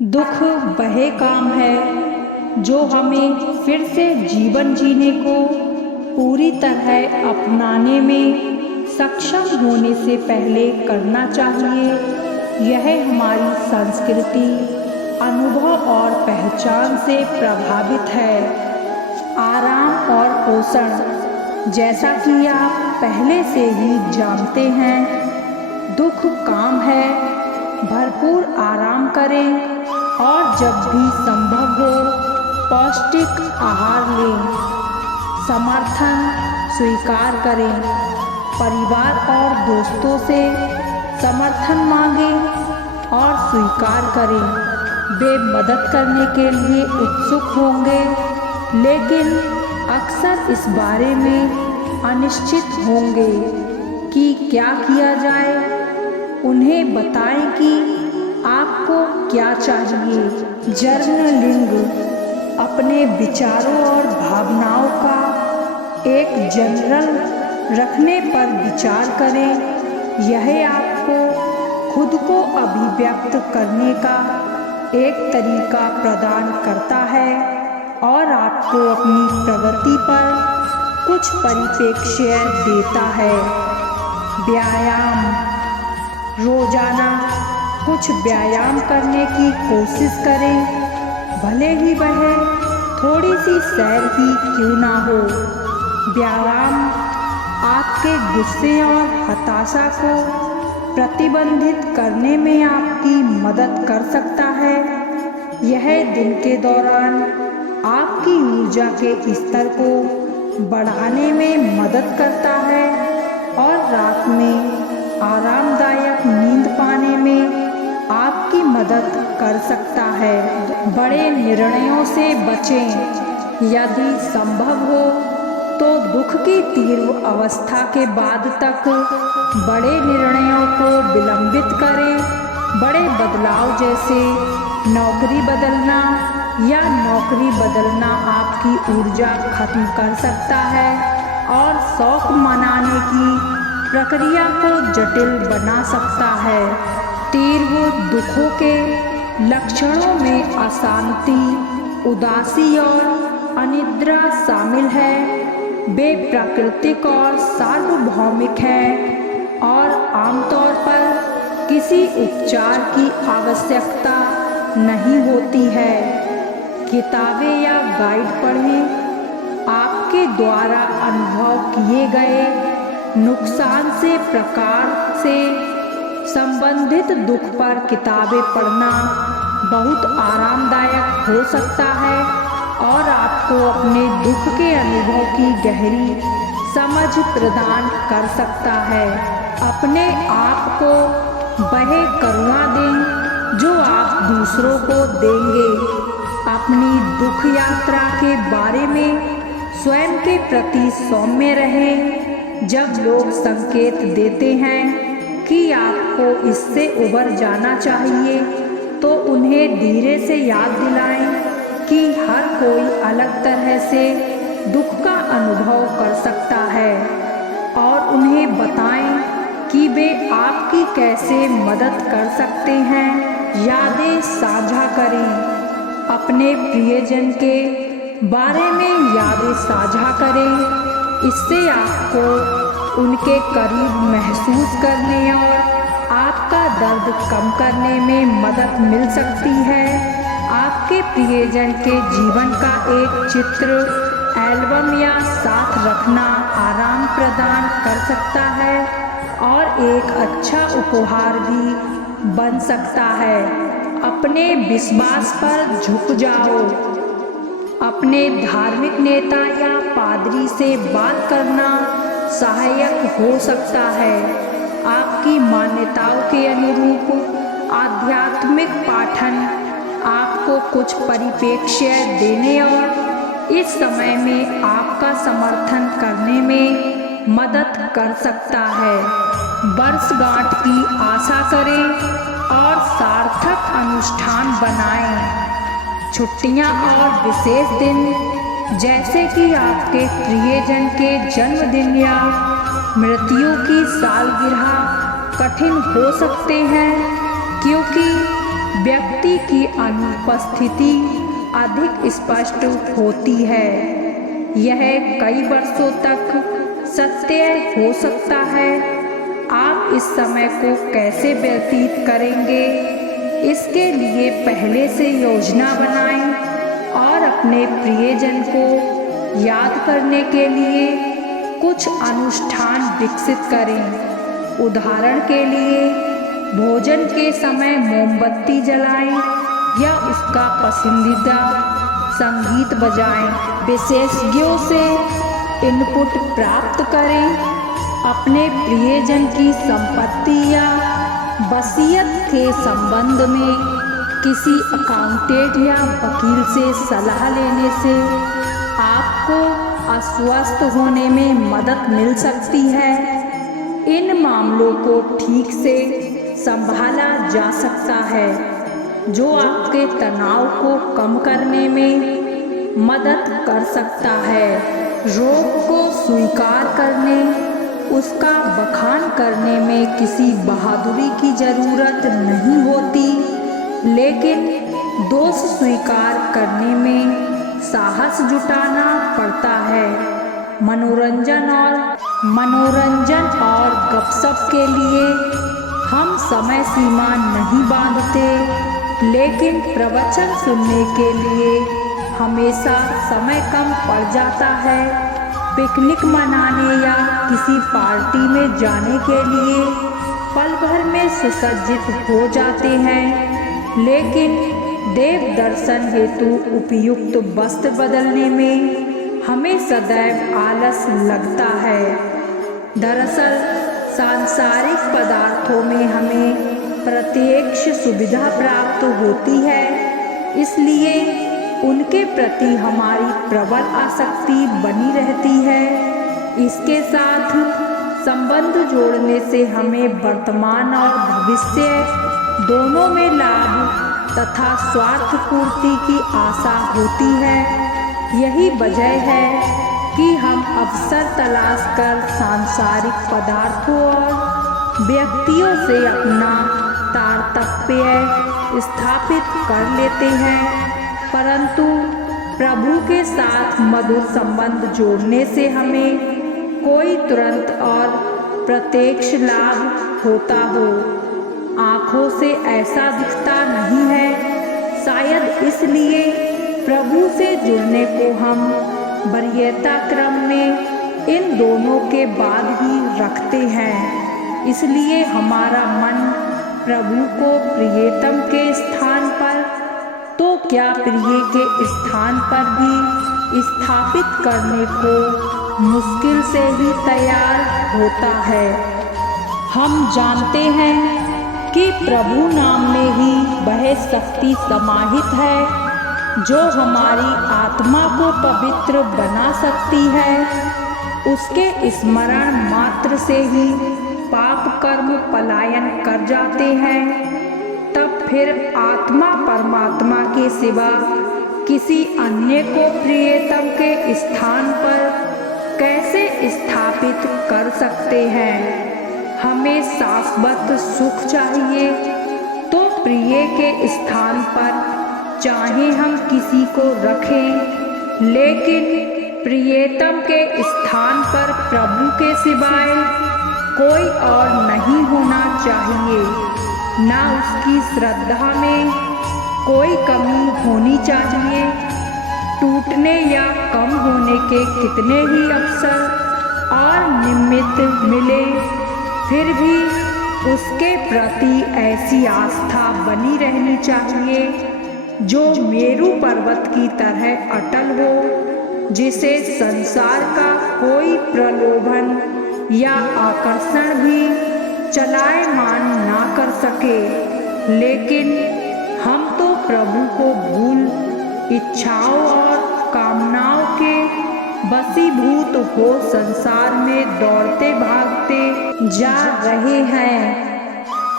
दुख वह काम है जो हमें फिर से जीवन जीने को पूरी तरह अपनाने में सक्षम होने से पहले करना चाहिए। यह हमारी संस्कृति, अनुभव और पहचान से प्रभावित है। आराम और पोषण, जैसा कि आप पहले से ही जानते हैं, दुख काम है। भरपूर आराम करें और जब भी संभव हो पौष्टिक आहार लें। समर्थन स्वीकार करें। परिवार और दोस्तों से समर्थन मांगें और स्वीकार करें। वे मदद करने के लिए उत्सुक होंगे, लेकिन अक्सर इस बारे में अनिश्चित होंगे कि क्या किया जाए। उन्हें बताएं कि आपको क्या चाहिए। जर्नलिंग, अपने विचारों और भावनाओं का एक जर्नल रखने पर विचार करें। यह आपको खुद को अभिव्यक्त करने का एक तरीका प्रदान करता है और आपको अपनी प्रगति पर कुछ परिप्रेक्ष्य देता है। व्यायाम, रोजाना कुछ व्यायाम करने की कोशिश करें, भले ही वह थोड़ी सी सैर ही क्यों ना हो। व्यायाम आपके गुस्से और हताशा को प्रतिबंधित करने में आपकी मदद कर सकता है। यह दिन के दौरान आपकी ऊर्जा के स्तर को बढ़ाने में मदद करता है और रात में आरामदायक नींद पाने में आपकी मदद कर सकता है। बड़े निर्णयों से बचें। यदि संभव हो तो दुख की तीव्र अवस्था के बाद तक बड़े निर्णयों को विलंबित करें। बड़े बदलाव जैसे नौकरी बदलना या नौकरी बदलना आपकी ऊर्जा खत्म कर सकता है और शौक मनाने की प्रक्रिया को जटिल बना सकता है। तीव्र दुखों के लक्षणों में अशांति, उदासी और अनिद्रा शामिल है। वे प्राकृतिक और सार्वभौमिक हैं और आमतौर पर किसी उपचार की आवश्यकता नहीं होती है। किताबें या गाइड पढ़ें। आपके द्वारा अनुभव किए गए नुकसान से प्रकार से संबंधित दुख पर किताबें पढ़ना बहुत आरामदायक हो सकता है और आपको अपने दुख के अनुभव की गहरी समझ प्रदान कर सकता है। अपने आप को वह करुणा दें जो आप दूसरों को देंगे। अपनी दुख यात्रा के बारे में स्वयं के प्रति सौम्य रहें। जब लोग संकेत देते हैं कि आपको इससे उबर जाना चाहिए, तो उन्हें धीरे से याद दिलाएं कि हर कोई अलग तरह से दुख का अनुभव कर सकता है और उन्हें बताएं कि वे आपकी कैसे मदद कर सकते हैं। यादें साझा करें। अपने प्रियजन के बारे में यादें साझा करें। इससे आपको उनके करीब महसूस करने और आपका दर्द कम करने में मदद मिल सकती है। आपके प्रियजन के जीवन का एक चित्र, एल्बम या साथ रखना आराम प्रदान कर सकता है और एक अच्छा उपहार भी बन सकता है। अपने विश्वास पर झुक जाओ। अपने धार्मिक नेता या पादरी से बात करना सहायक हो सकता है। आपकी मान्यताओं के अनुरूप आध्यात्मिक पाठन आपको कुछ परिप्रेक्ष्य देने और इस समय में आपका समर्थन करने में मदद कर सकता है। वर्षगांठ की आशा करें और सार्थक अनुष्ठान बनाएं। छुट्टियां और विशेष दिन, जैसे कि आपके प्रियजन के जन्मदिन या मृत्यु की सालगिरह, कठिन हो सकते हैं क्योंकि व्यक्ति की अनुपस्थिति अधिक स्पष्ट होती है। यह कई वर्षों तक सत्य हो सकता है। आप इस समय को कैसे व्यतीत करेंगे, इसके लिए पहले से योजना बनाएं और अपने प्रियजन को याद करने के लिए कुछ अनुष्ठान विकसित करें। उदाहरण के लिए भोजन के समय मोमबत्ती जलाएं या उसका पसंदीदा संगीत बजाएं। विशेषज्ञों से इनपुट प्राप्त करें। अपने प्रियजन की संपत्ति या वसीयत के संबंध में किसी अकाउंटेंट या वकील से सलाह लेने से आपको अस्वस्थ होने में मदद मिल सकती है। इन मामलों को ठीक से संभाला जा सकता है, जो आपके तनाव को कम करने में मदद कर सकता है। रोग को स्वीकार करने, उसका बखान करने में किसी बहादुरी की जरूरत नहीं होती, लेकिन दोष स्वीकार करने में साहस जुटाना पड़ता है। मनोरंजन और गपशप के लिए हम समय सीमा नहीं बांधते, लेकिन प्रवचन सुनने के लिए हमेशा समय कम पड़ जाता है। पिकनिक मनाने या किसी पार्टी में जाने के लिए पल भर में सुसज्जित हो जाते हैं, लेकिन देव दर्शन हेतु उपयुक्त वस्त्र बदलने में हमें सदैव आलस लगता है। दरअसल सांसारिक पदार्थों में हमें प्रत्यक्ष सुविधा प्राप्त होती है, इसलिए उनके प्रति हमारी प्रबल आसक्ति बनी रहती है। इसके साथ संबंध जोड़ने से हमें वर्तमान और भविष्य दोनों में लाभ तथा स्वार्थ पूर्ति की आशा होती है। यही वजह है कि हम अवसर तलाश कर सांसारिक पदार्थों और व्यक्तियों से अपना तारतम्य स्थापित कर लेते हैं, परंतु प्रभु के साथ मधुर संबंध जोड़ने से हमें कोई तुरंत और प्रत्यक्ष लाभ होता हो। आँखों से ऐसा दिखता नहीं है, शायद इसलिए प्रभु से जुड़ने को हम वरीयता क्रम में इन दोनों के बाद ही रखते हैं। इसलिए हमारा मन प्रभु को प्रियतम के स्थान पर तो क्या प्रिय के स्थान पर भी स्थापित करने को मुश्किल से ही तैयार होता है। हम जानते हैं कि प्रभु नाम में ही वह शक्ति समाहित है जो हमारी आत्मा को पवित्र बना सकती है। उसके स्मरण मात्र से ही पाप कर्म पलायन कर जाते हैं। तब फिर आत्मा परमात्मा के सिवा किसी अन्य को प्रियतम के स्थान पर कैसे स्थापित कर सकते हैं। हमें शाश्वत सुख चाहिए तो प्रिय के स्थान पर चाहे हम किसी को रखें, लेकिन प्रियतम के स्थान पर प्रभु के सिवाय कोई और नहीं होना चाहिए। ना उसकी श्रद्धा में कोई कमी होनी चाहिए। टूटने या कम होने के कितने ही अवसर और निमित्त मिले, फिर भी उसके प्रति ऐसी आस्था बनी रहनी चाहिए जो मेरू पर्वत की तरह अटल हो, जिसे संसार का कोई प्रलोभन या आकर्षण भी चलायमान ना कर सके। लेकिन हम तो प्रभु को भूल इच्छाओं और कामनाओं के वशीभूत हो संसार में दौड़ते भागते जा रहे हैं।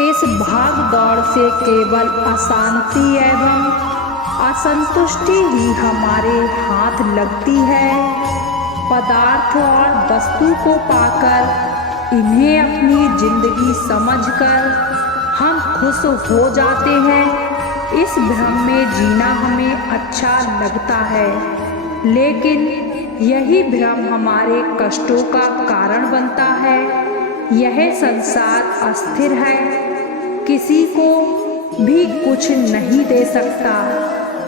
इस भाग दौड़ से केवल अशांति एवं असंतुष्टि ही हमारे हाथ लगती है। पदार्थ और वस्तु को पाकर इन्हें अपनी जिंदगी समझकर हम खुश हो जाते हैं, इस भ्रम में जीना हमें अच्छा लगता है, लेकिन यही भ्रम हमारे कष्टों का कारण बनता है। यह संसार अस्थिर है, किसी को भी कुछ नहीं दे सकता।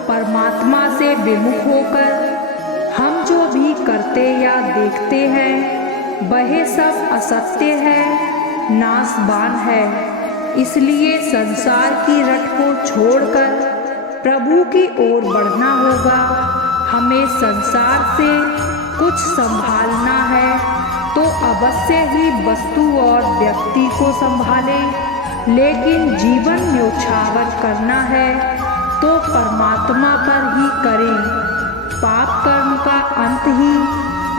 परमात्मा से विमुख होकर हम जो भी करते या देखते हैं वह सब असत्य है, नाशवान है। इसलिए संसार की रट को छोड़कर प्रभु की ओर बढ़ना होगा। हमें संसार से कुछ संभालना है तो अवश्य ही वस्तु और व्यक्ति को संभालें, लेकिन जीवन न्योछावर करना है तो परमात्मा पर ही करें। पाप कर्म का अंत ही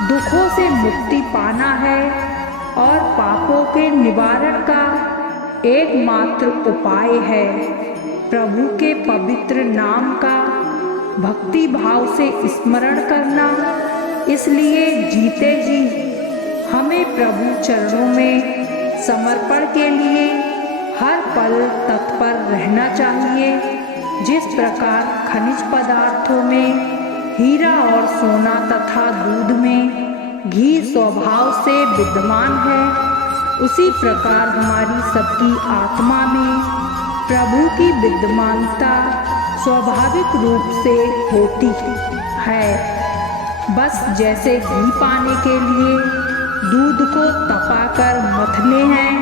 दुखों से मुक्ति पाना है और पापों के निवारण का एकमात्र उपाय है प्रभु के पवित्र नाम का भक्ति भाव से स्मरण करना। इसलिए जीते जी हमें प्रभु चरणों में समर्पण के लिए हर पल तत्पर रहना चाहिए। जिस प्रकार खनिज पदार्थों में हीरा और सोना तथा दूध में घी स्वभाव से विद्यमान है, उसी प्रकार हमारी सबकी आत्मा में प्रभु की विद्यमानता स्वाभाविक रूप से होती है। बस जैसे घी पाने के लिए दूध को तपाकर मथने हैं,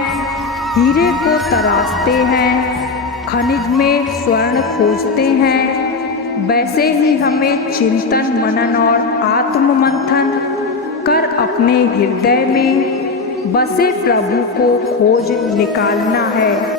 हीरे को तराशते हैं, खनिज में स्वर्ण खोजते हैं, वैसे ही हमें चिंतन मनन और आत्म मंथन कर अपने हृदय में बसे प्रभु को खोज निकालना है।